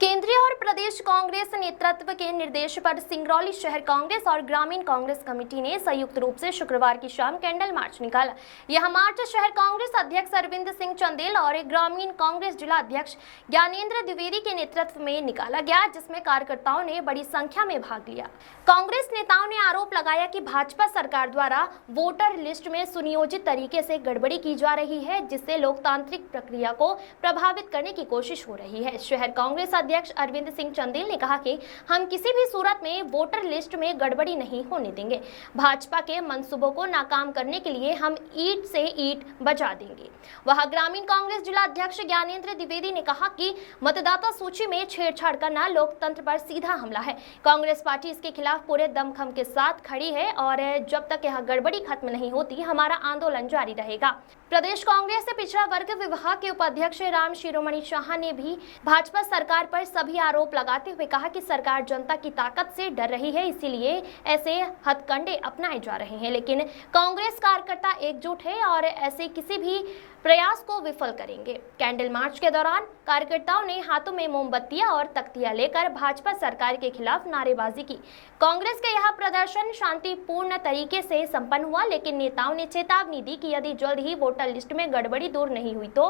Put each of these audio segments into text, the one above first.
केंद्रीय और प्रदेश कांग्रेस नेतृत्व के निर्देश पर सिंगरौली शहर कांग्रेस और ग्रामीण कांग्रेस कमेटी ने संयुक्त रूप से शुक्रवार की शाम कैंडल मार्च निकाला। यह मार्च शहर कांग्रेस अध्यक्ष अरविंद सिंह चंदेल और ग्रामीण कांग्रेस जिला अध्यक्ष ज्ञानेंद्र द्विवेदी के नेतृत्व में निकाला गया, जिसमें कार्यकर्ताओं ने बड़ी संख्या में भाग लिया। कांग्रेस नेताओं ने आरोप लगाया कि भाजपा सरकार द्वारा वोटर लिस्ट में सुनियोजित तरीके से गड़बड़ी की जा रही है, जिससे लोकतांत्रिक प्रक्रिया को प्रभावित करने की कोशिश हो रही है। शहर कांग्रेस अध्यक्ष अरविंद सिंह चंदेल ने कहा कि हम किसी भी सूरत में वोटर लिस्ट में गड़बड़ी नहीं होने देंगे। भाजपा के मंसूबों को नाकाम करने के लिए हम ईंट से ईंट बजा देंगे। वह ग्रामीण कांग्रेस जिला अध्यक्ष ज्ञानेंद्र द्विवेदी ने कहा कि मतदाता सूची में छेड़छाड़ करना लोकतंत्र पर सीधा हमला है। कांग्रेस पार्टी इसके खिलाफ पूरे दमखम के साथ खड़ी है और जब तक यह गड़बड़ी खत्म नहीं होती, हमारा आंदोलन जारी रहेगा। प्रदेश कांग्रेस से पिछड़ा वर्ग विभाग के उपाध्यक्ष राम शिरोमणि शाह ने भी भाजपा सरकार पर सभी आरोप लगाते हुए कहा कि सरकार जनता की ताकत से डर रही है, इसीलिए ऐसे हथकंडे अपनाए जा रहे हैं। लेकिन कांग्रेस कार्यकर्ता एकजुट है और ऐसे किसी भी प्रयास को विफल करेंगे। कैंडल मार्च के दौरान कार्यकर्ताओं ने हाथों में मोमबत्तियां और तख्तियां लेकर भाजपा सरकार के खिलाफ नारेबाजी की। कांग्रेस का यह प्रदर्शन शांतिपूर्ण तरीके से संपन्न हुआ, लेकिन नेताओं ने चेतावनी दी कि यदि जल्द ही वोटर लिस्ट में गड़बड़ी दूर नहीं हुई तो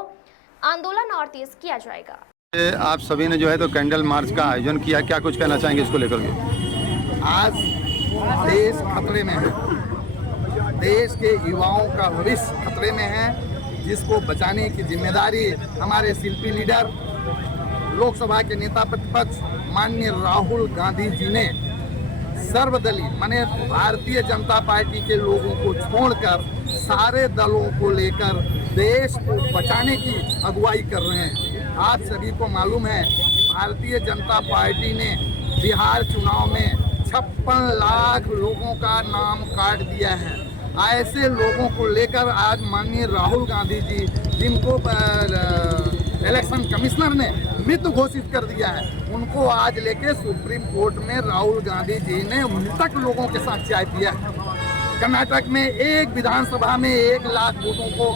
आंदोलन और तेज किया जाएगा। आप सभी ने जो है तो कैंडल मार्च का आयोजन किया, क्या कुछ कहना चाहेंगे इसको लेकर के? आज देश खतरे में है, देश के युवाओं का भविष्य खतरे में है, जिसको बचाने की जिम्मेदारी हमारे शिल्पी लीडर लोकसभा के नेता प्रतिपक्ष माननीय राहुल गांधी जी ने सर्वदलीय माने भारतीय जनता पार्टी के लोगों को छोड़कर सारे दलों को लेकर देश को बचाने की अगुवाई कर रहे हैं। आप सभी को मालूम है, भारतीय जनता पार्टी ने बिहार चुनाव में 56 लाख लोगों का नाम काट दिया है। ऐसे लोगों को लेकर आज माननीय राहुल गांधी जी, जिनको इलेक्शन कमिश्नर ने मृत घोषित कर दिया है, उनको आज लेके सुप्रीम कोर्ट में राहुल गांधी जी ने मृतक लोगों के साथ चाय पिया है। कर्नाटक में एक विधानसभा में 1 लाख वोटों को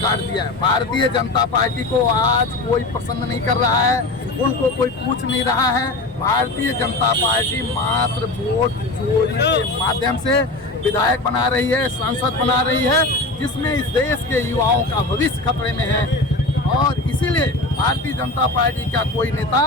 काट दिया है। भारतीय जनता पार्टी को आज कोई पसंद नहीं कर रहा है, उनको कोई पूछ नहीं रहा है। भारतीय जनता पार्टी मात्र वोट चोरी के माध्यम से विधायक बना रही है, सांसद बना रही है, जिसमें इस देश के युवाओं का भविष्य खतरे में है। और इसीलिए भारतीय जनता पार्टी का कोई नेता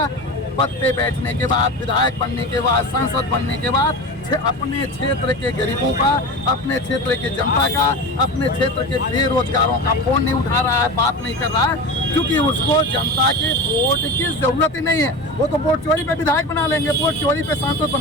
पद पे बैठने के बाद, विधायक बनने के बाद, सांसद बनने के बाद अपने क्षेत्र के गरीबों का, अपने क्षेत्र के जनता का, अपने क्षेत्र के बेरोजगारों का फोन नहीं उठा रहा है, बात नहीं कर रहा है, क्योंकि उसको जनता के वोट की जरूरत ही नहीं है। वो तो वोट चोरी पे विधायक बना लेंगे, वोट चोरी पे सांसद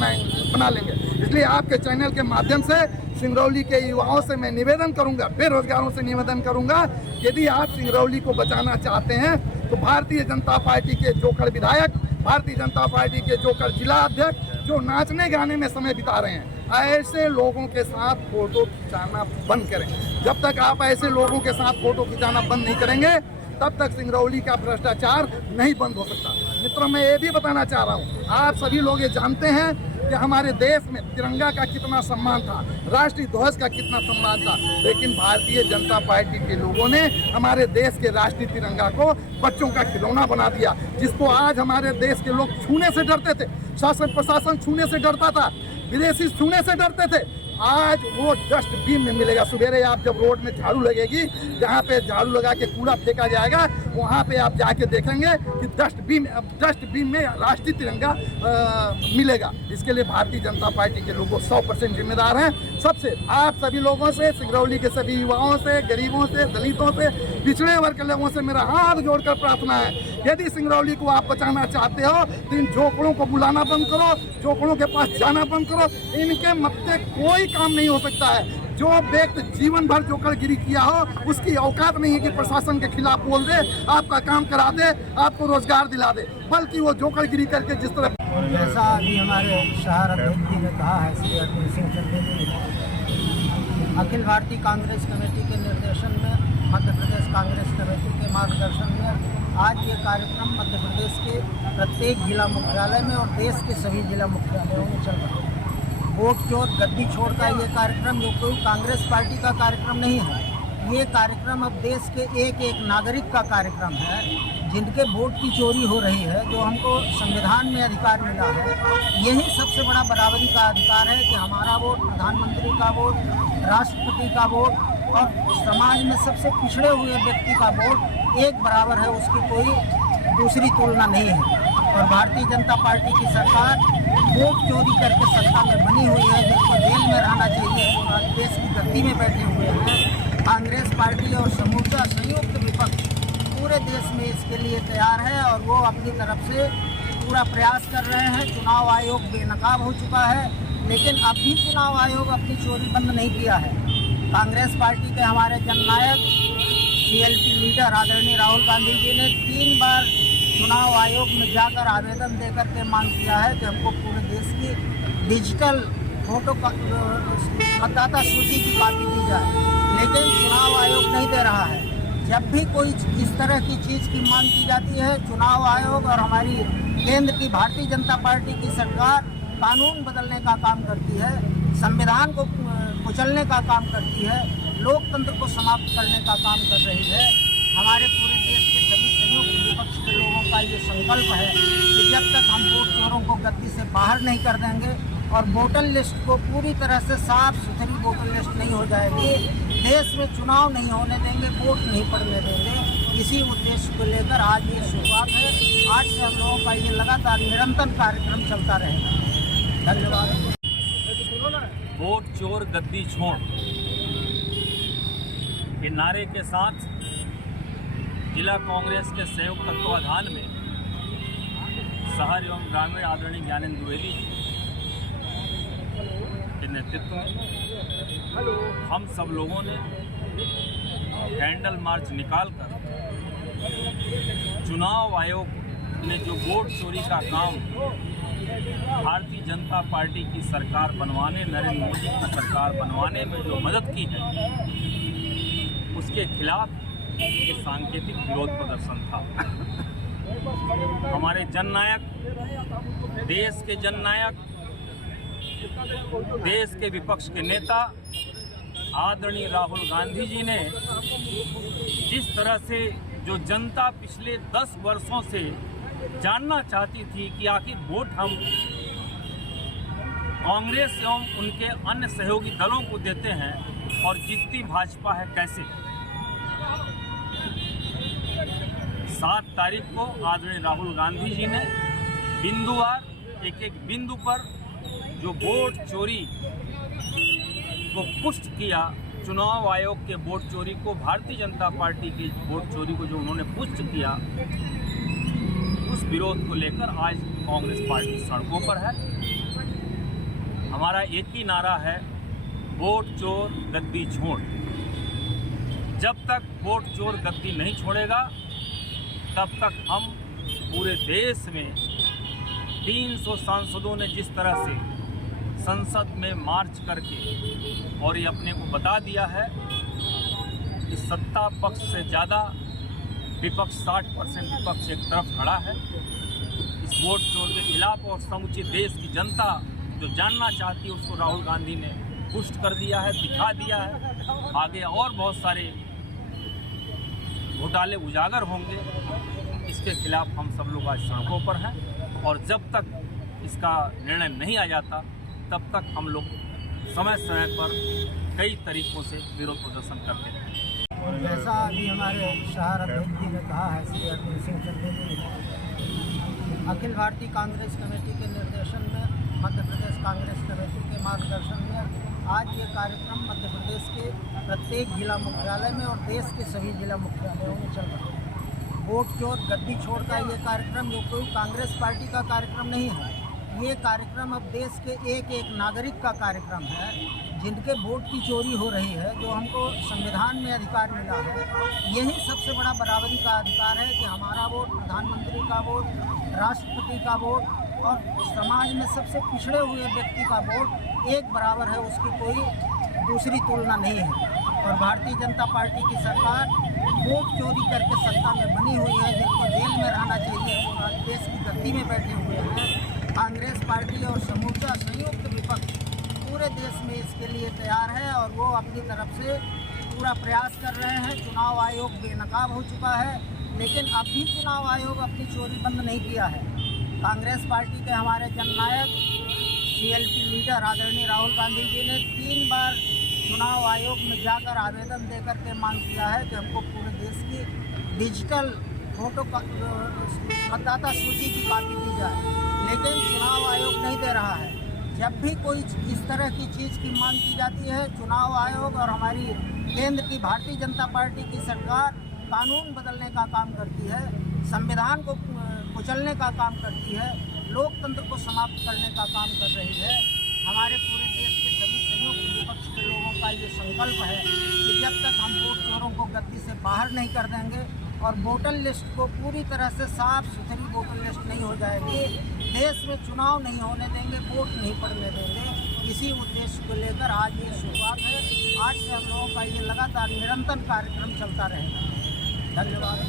बना लेंगे। इसलिए आपके चैनल के माध्यम से सिंगरौली के युवाओं से मैं निवेदन करूंगा, बेरोजगारों से निवेदन करूंगा, यदि आप सिंगरौली को बचाना चाहते हैं तो भारतीय जनता पार्टी के जोकर विधायक, भारतीय जनता पार्टी के जोकर जिला अध्यक्ष जो नाचने गाने में समय बिता रहे हैं, ऐसे लोगों के साथ फोटो खिंचाना बंद करें। जब तक आप ऐसे लोगों के साथ फोटो खिंचाना बंद नहीं करेंगे, तब तक सिंगरौली का भ्रष्टाचार नहीं बंद हो सकता। मित्रों, मैं ये भी बताना चाह रहा हूँ, आप सभी लोग ये जानते हैं कि हमारे देश में तिरंगा का कितना सम्मान था, राष्ट्रीय ध्वज का कितना सम्मान था, लेकिन भारतीय जनता पार्टी के लोगों ने हमारे देश के राष्ट्रीय तिरंगा को बच्चों का खिलौना बना दिया, जिसको आज हमारे देश के लोग छूने से डरते थे, शासन प्रशासन छूने से डरता था, विदेशी छूने से डरते थे। आज वो डस्टबिन में मिलेगा। सवेरे आप जब रोड में झाड़ू लगेगी, जहाँ पे झाड़ू लगा के कूड़ा फेंका जाएगा, वहाँ पे आप जाके देखेंगे कि डस्टबिन में राष्ट्रीय तिरंगा मिलेगा। इसके लिए भारतीय जनता पार्टी के लोगों 100% जिम्मेदार हैं। सबसे आप सभी लोगों से, सिंगरौली के सभी युवाओं से, गरीबों से, दलितों से, पिछड़े वर्ग के लोगों से मेरा हाथ जोड़कर प्रार्थना है, यदि सिंगरौली को आप बचाना चाहते हो तो इन जोकड़ों को बुलाना बंद करो, जोकड़ों के पास जाना बंद करो। इनके मत से कोई काम नहीं हो सकता है। जो व्यक्ति जीवन भर जोकरगिरी किया हो, उसकी औकात नहीं है कि प्रशासन के खिलाफ बोल दे, आपका काम करा दे, आपको रोजगार दिला दे, बल्कि वो जोकरगिरी करके जिस तरह जैसा अभी हमारे शहर अध्यक्ष जी ने कहा है, श्री अरविंद सिंह चंदेल जी ने, अखिल भारतीय कांग्रेस कमेटी के निर्देशन में, मध्य प्रदेश कांग्रेस कमेटी के मार्गदर्शन में आज ये कार्यक्रम मध्य प्रदेश के प्रत्येक जिला मुख्यालय में और देश के सभी जिला मुख्यालयों में चल रहा है। वोट चोर गद्दी छोड़ का ये कार्यक्रम जो कोई कांग्रेस पार्टी का कार्यक्रम नहीं है, ये कार्यक्रम अब देश के एक एक नागरिक का कार्यक्रम है। जिनके वोट की चोरी हो रही है, जो हमको संविधान में अधिकार मिला है, यही सबसे बड़ा बराबरी का अधिकार है कि हमारा वोट, प्रधानमंत्री का वोट, राष्ट्रपति का वोट और समाज में सबसे पिछड़े हुए व्यक्ति का वोट एक बराबर है, उसकी कोई दूसरी तुलना नहीं है। और भारतीय जनता पार्टी की सरकार वोट चोरी करके सत्ता में बनी हुई है, जिनको जेल में रहना चाहिए, वो आज देश की गद्दी में बैठे हुए हैं। कांग्रेस पार्टी और समूचा संयुक्त विपक्ष पूरे देश में इसके लिए तैयार है और वो अपनी तरफ से पूरा प्रयास कर रहे हैं। चुनाव आयोग बेनकाब हो चुका है, लेकिन अब भी चुनाव आयोग अपनी चोरी बंद नहीं किया है। कांग्रेस पार्टी के हमारे जननायक सीएलपी लीडर आदरणीय राहुल गांधी जी ने 3 बार चुनाव आयोग में जाकर आवेदन देकर के मांग किया है कि हमको पूरे देश की डिजिटल फोटो मतदाता सूची की कॉपी दी जाए, लेकिन चुनाव आयोग नहीं दे रहा है। जब भी कोई इस तरह की चीज़ की मांग की जाती है, चुनाव आयोग और हमारी केंद्र की भारतीय जनता पार्टी की सरकार कानून बदलने का काम करती है, संविधान को कुचलने का काम करती है, लोकतंत्र को समाप्त करने का काम कर रही है। हमारे पूरे देश के सभी संयुक्त विपक्ष के लोगों का ये संकल्प है कि जब तक हम वोट चोरों को गद्दी से बाहर नहीं कर देंगे और वोटर लिस्ट को पूरी तरह से साफ सुथरी वोटर लिस्ट नहीं हो जाएगी, देश में चुनाव नहीं होने देंगे, वोट नहीं पड़ने देंगे। इसी उद्देश्य को लेकर आज ये शुरुआत है। आज से हम लोगों का ये लगातार निरंतर कार्यक्रम चलता रहेगा। धन्यवाद। वोट चोर गद्दी छोड़ के नारे के साथ जिला कांग्रेस के संयुक्त तत्वाधान में शहर एवं ग्रामीण आदरणीय ज्ञानेंद्र द्विवेदी के नेतृत्व में हम सब लोगों ने कैंडल मार्च निकालकर चुनाव आयोग ने जो वोट चोरी का काम भारतीय जनता पार्टी की सरकार बनवाने, नरेंद्र मोदी की सरकार बनवाने में जो मदद की है, उसके खिलाफ ये सांकेतिक विरोध प्रदर्शन था। हमारे जननायक, देश के जननायक, देश के विपक्ष के नेता आदरणीय राहुल गांधी जी ने जिस तरह से जो जनता पिछले 10 वर्षों से जानना चाहती थी कि आखिर वोट हम कांग्रेस एवं उनके अन्य सहयोगी दलों को देते हैं और जीतती भाजपा है कैसे। 7 तारीख को आदरणीय राहुल गांधी जी ने बिंदुवार एक बिंदु पर जो वोट चोरी को पुष्ट किया, चुनाव आयोग के वोट चोरी को, भारतीय जनता पार्टी की वोट चोरी को जो उन्होंने पुष्ट किया, उस विरोध को लेकर आज कांग्रेस पार्टी सड़कों पर है। हमारा एक ही नारा है, वोट चोर गद्दी छोड़। जब तक वोट चोर गद्दी नहीं छोड़ेगा, तब तक हम पूरे देश में 300 सांसदों ने जिस तरह से संसद में मार्च करके और ये अपने को बता दिया है कि सत्ता पक्ष से ज़्यादा विपक्ष 60% विपक्ष एक तरफ खड़ा है, इस वोट चोर के खिलाफ, और समूची देश की जनता जो जानना चाहती है उसको राहुल गांधी ने पुष्ट कर दिया है, दिखा दिया है। आगे और बहुत सारे घोटाले उजागर होंगे, इसके खिलाफ हम सब लोग आज सड़कों पर हैं और जब तक इसका निर्णय नहीं आ जाता तब तक हम लोग समय समय पर कई तरीकों से विरोध प्रदर्शन करते हैं। और जैसा अभी हमारे शहर अध्यक्ष जी ने कहा है, श्री अर्जुन सिंह चंदेली ने, अखिल भारतीय कांग्रेस कमेटी के निर्देशन में, मध्य प्रदेश कांग्रेस कमेटी के मार्गदर्शन में आज ये कार्यक्रम मध्य प्रदेश के प्रत्येक जिला मुख्यालय में और देश के सभी जिला मुख्यालयों में चल रहा है। वोट चोर गद्दी छोड़ का ये कार्यक्रम जो कोई कांग्रेस पार्टी का कार्यक्रम नहीं है, ये कार्यक्रम अब देश के एक एक नागरिक का कार्यक्रम है, जिनके वोट की चोरी हो रही है, जो हमको संविधान में अधिकार मिला है। यही सबसे बड़ा बराबरी का अधिकार है कि हमारा वोट, प्रधानमंत्री का वोट, राष्ट्रपति का वोट और समाज में सबसे पिछड़े हुए व्यक्ति का वोट एक बराबर है, उसकी कोई दूसरी तुलना नहीं है। और भारतीय जनता पार्टी की सरकार वोट चोरी करके सत्ता में बनी हुई है, जिनको जेल में रहना चाहिए, वो आज देश की गद्दी में बैठे हुए हैं। कांग्रेस पार्टी और समूचा संयुक्त विपक्ष पूरे देश में इसके लिए तैयार है और वो अपनी तरफ से पूरा प्रयास कर रहे हैं। चुनाव आयोग बेनकाब हो चुका है, लेकिन अब भी चुनाव आयोग अपनी चोरी बंद नहीं किया है। कांग्रेस पार्टी के हमारे जननायक CLP लीडर आदरणीय राहुल गांधी जी ने 3 बार चुनाव आयोग में जाकर आवेदन देकर के मांग किया है कि हमको पूरे देश की डिजिटल फोटो मतदाता सूची की कॉपी दी जाए, लेकिन चुनाव आयोग नहीं दे रहा है। जब भी कोई इस तरह की चीज़ की मांग की जाती है, चुनाव आयोग और हमारी केंद्र की भारतीय जनता पार्टी की सरकार कानून बदलने का काम करती है, संविधान को कुचलने का काम करती है, लोकतंत्र को समाप्त करने का काम कर रही है। हमारे पूरे देश के सभी संयुक्त विपक्ष के लोगों का ये संकल्प है कि जब तक हम वोट चोरों को गद्दी से बाहर नहीं कर देंगे और वोटर लिस्ट को पूरी तरह से साफ सुथरी वोटर लिस्ट नहीं हो जाएगी, देश में चुनाव नहीं होने देंगे, वोट नहीं पड़ने देंगे। इसी उद्देश्य को लेकर आज ये शुरुआत है। आज से हम लोगों का ये लगातार निरंतर कार्यक्रम चलता रहेगा। धन्यवाद।